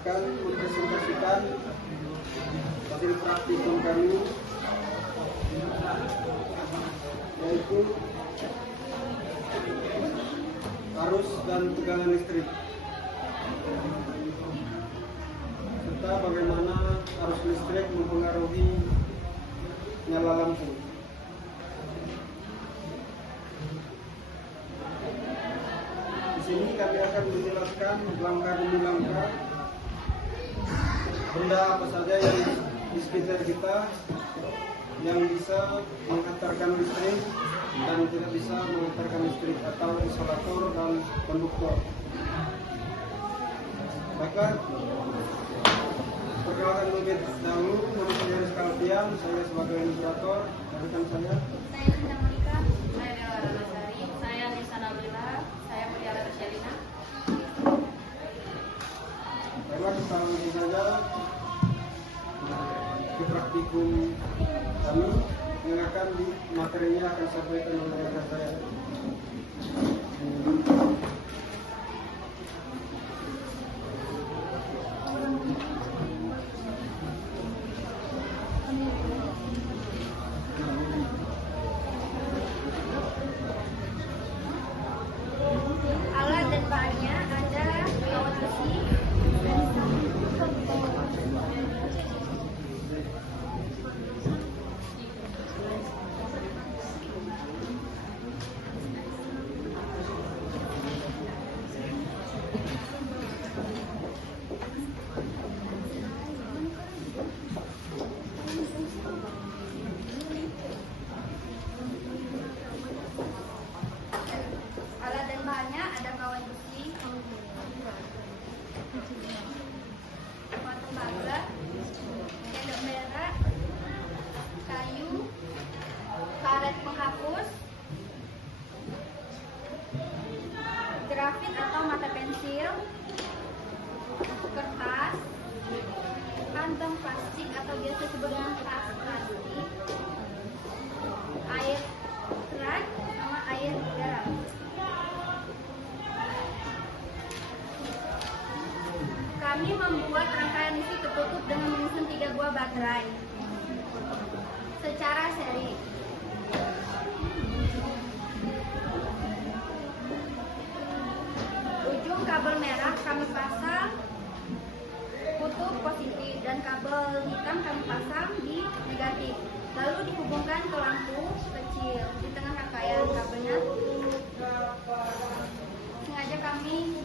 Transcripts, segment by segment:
akan mempresentasikan hasil praktikum kami, yaitu arus dan tegangan listrik, serta bagaimana arus listrik mempengaruhi nyala lampu. Di sini kami akan menjelaskan langkah demi langkah benda apa saja yang di sekitar kita yang bisa menghantarkan listrik dan tidak bisa menghantarkan listrik, atau isolator dan konduktor. Maka perkenalkan lebih dahulu, nama saya Rizka Alfian, saya sebagai administrator, dan rekan saya. Saya Nisa Monika, saya Dela Ramadhani, saya Nisa Nabila, saya Mutiara Tashalina. Baiklah, kita langsung saja ke praktikum kami yang akan di materinya akan disampaikan oleh rekan saya. Alat dan bahannya ada kawat besi, batu bara, sendok merah, kayu, karet penghapus, grafit atau mata pensil, kertas, kantong plastik atau biasa disebut dengan tas plastik, air keran sama air garam. Kami membuat rangkaian listrik tertutup dengan menyusun 3 buah baterai secara seri. Ujung kabel merah kami pasang kutub positif dan kabel hitam kami pasang di negatif. Lalu dihubungkan ke lampu kecil di tengah rangkaian kabelnya. Sengaja kami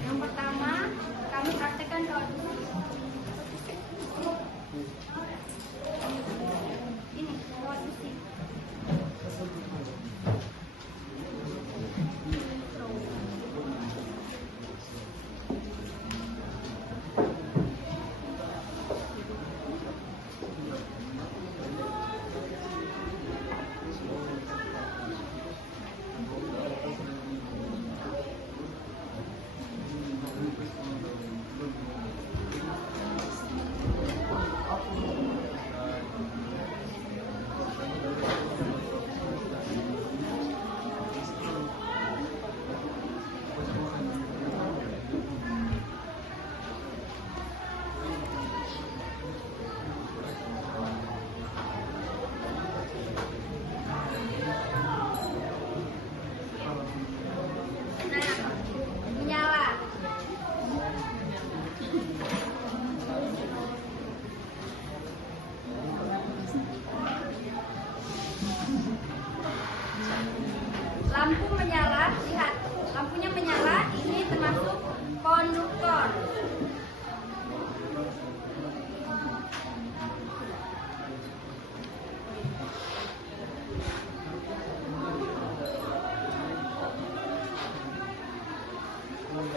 yang pertama, kami praktekkan kawat besi. Ini kawat besi. Lampu menyala, lihat, lampunya menyala, ini termasuk konduktor.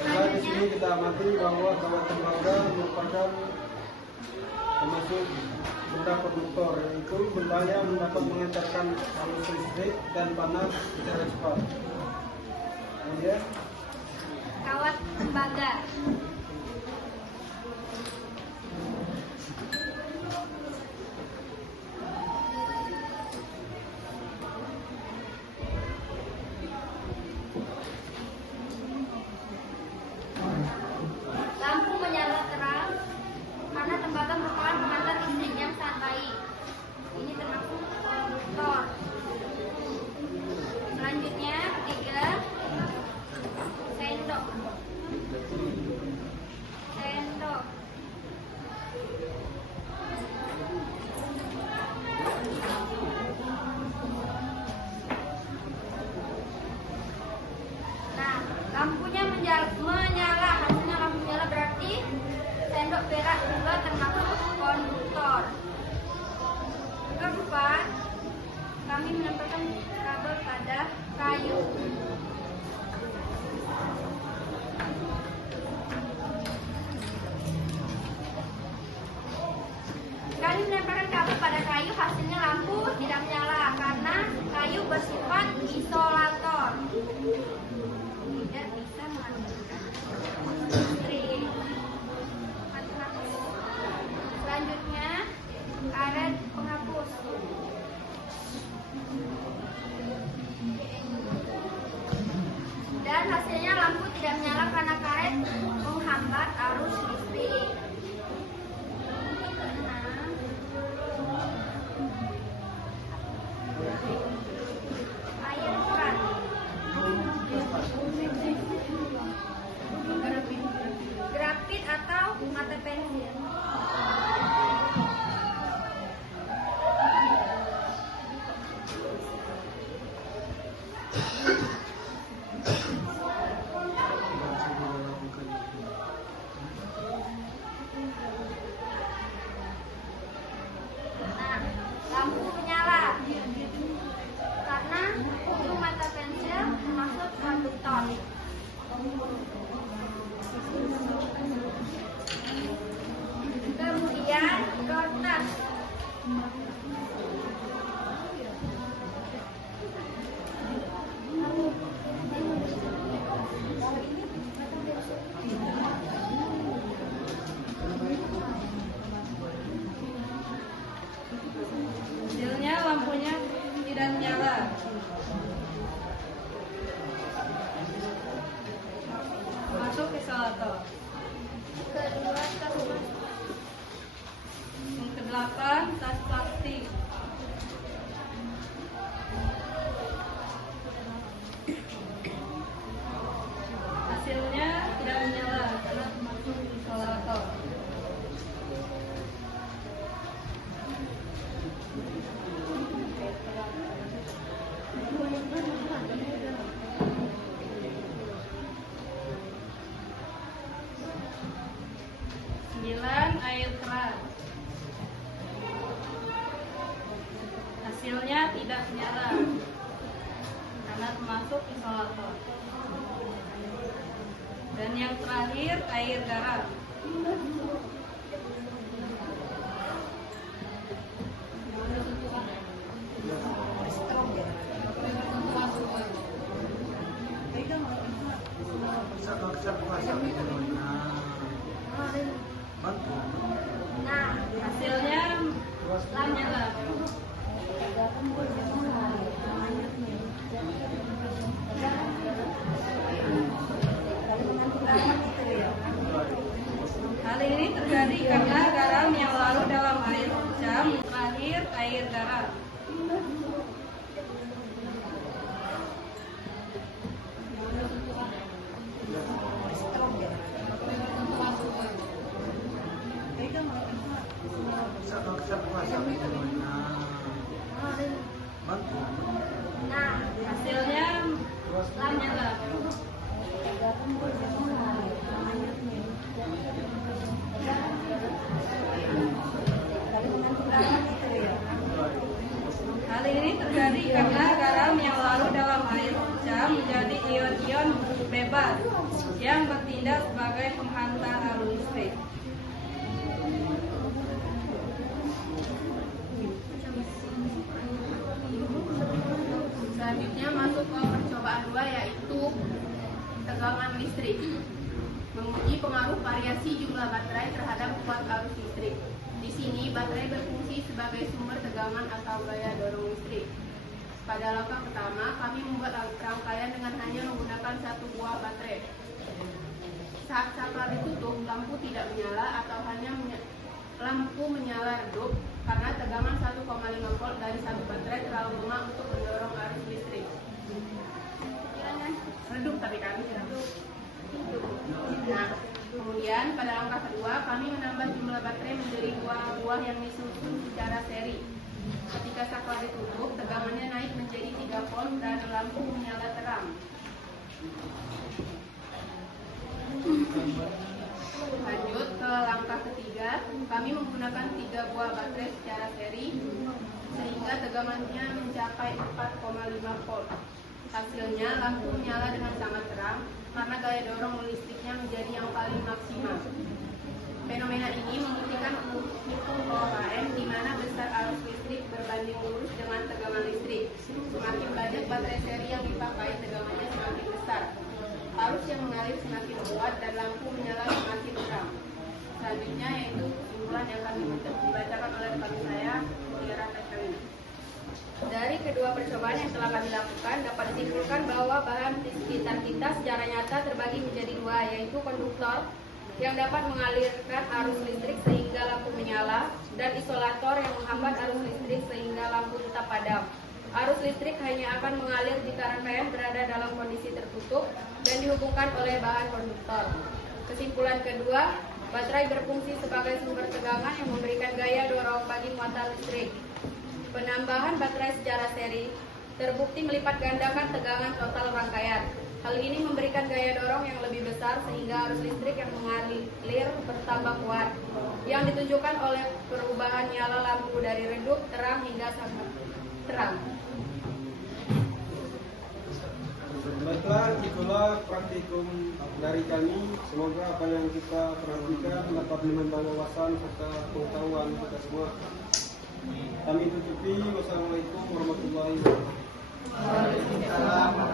Nah, di sini kita amati bahwa kawat tembaga merupakan termasuk benda konduktor, yaitu benda yang dapat mengantarkan arus listrik dan panas secara cepat. Kemudian Kawat tembaga. menyala, hasilnya lampu menyala berarti sendok perak juga termasuk konduktor. Keempat, kami menempelkan kabel pada kayu. Kami menempelkan kabel pada kayu, hasilnya lampu tidak menyala karena kayu bersifat isolator. Tidak bisa menghasilkan listrik. Selanjutnya, karet penghapus. Dan hasilnya lampu tidak menyala karena karet menghambat arus listrik. Air keran. Grafit atau mata pensil. Nah, lampu menyala karena ujung mata pensil termasuk konduktor. Kemudian kertas. Hasilnya lampunya tidak menyala. Masuk isolator. Kedua, tas plastik. Yang kedelapan, tas plastik. Hasilnya tidak menyala karena masuk isolator. Sembilan, air keran. Hasilnya tidak menyala karena termasuk isolator. Dan yang terakhir, air garam. Nah, Hasilnya menyala. Hal ini terjadi karena garam yang larut dalam air hujan, terakhir air garam. nah, Hasilnya menyala. Hal ini terjadi karena garam yang larut dalam air hujan menjadi ion-ion bebas yang bertindak sebagai penghantar arus listrik. Selanjutnya masuk ke percobaan 2 yaitu tegangan listrik. Menguji pengaruh variasi jumlah baterai terhadap kuat arus listrik. Di sini baterai berfungsi sebagai sumber tegangan atau gaya dorong listrik. Pada langkah pertama, kami membuat rangkaian dengan hanya menggunakan satu buah baterai. Saat saklar ditutup, lampu tidak menyala atau hanya lampu menyala redup karena tegangan 1,5 volt dari satu baterai terlalu lemah untuk mendorong arus listrik. Redup tapi kami redup. Nah, kemudian pada langkah kedua kami menambah jumlah baterai menjadi 2 buah yang disusun secara seri. Ketika saklar ditutup, tegangannya naik menjadi 3 volt dan lampu menyala terang. Lanjut ke langkah ketiga, kami menggunakan 3 buah baterai secara seri sehingga tegangannya mencapai 4,5 volt. Hasilnya lampu menyala dengan sangat terang karena gaya dorong listriknya menjadi yang paling maksimal. Fenomena ini membuktikan hukum OHM di mana besar arus listrik berbanding lurus dengan tegangan listrik. Semakin banyak baterai seri yang dipakai, tegangannya semakin besar. Arus yang mengalir semakin kuat dan lampu menyala semakin terang. Selanjutnya yaitu kesimpulan yang kami dibacakan oleh rekan saya, Tiara Kasalina. Dari kedua percobaan yang telah kami lakukan, dapat disimpulkan bahwa bahan di sekitar kita secara nyata terbagi menjadi 2, yaitu konduktor yang dapat mengalirkan arus listrik sehingga lampu menyala, dan isolator yang menghambat arus listrik sehingga lampu tetap padam. Arus listrik hanya akan mengalir jika rangkaian berada dalam kondisi tertutup dan dihubungkan oleh bahan konduktor. Kesimpulan kedua, baterai berfungsi sebagai sumber tegangan yang memberikan gaya dorong bagi muatan listrik. Penambahan baterai secara seri terbukti melipat gandakan tegangan total rangkaian. Hal ini memberikan gaya dorong yang lebih besar sehingga arus listrik yang mengalir bertambah kuat, yang ditunjukkan oleh perubahan nyala lampu dari redup terang hingga sangat terang. Baiklah, itulah praktikum dari kami. Semoga apa yang kita perhatikan dapat menambah wawasan serta pengetahuan kita semua. Kami tutupi. Wassalamualaikum warahmatullahi wabarakatuh.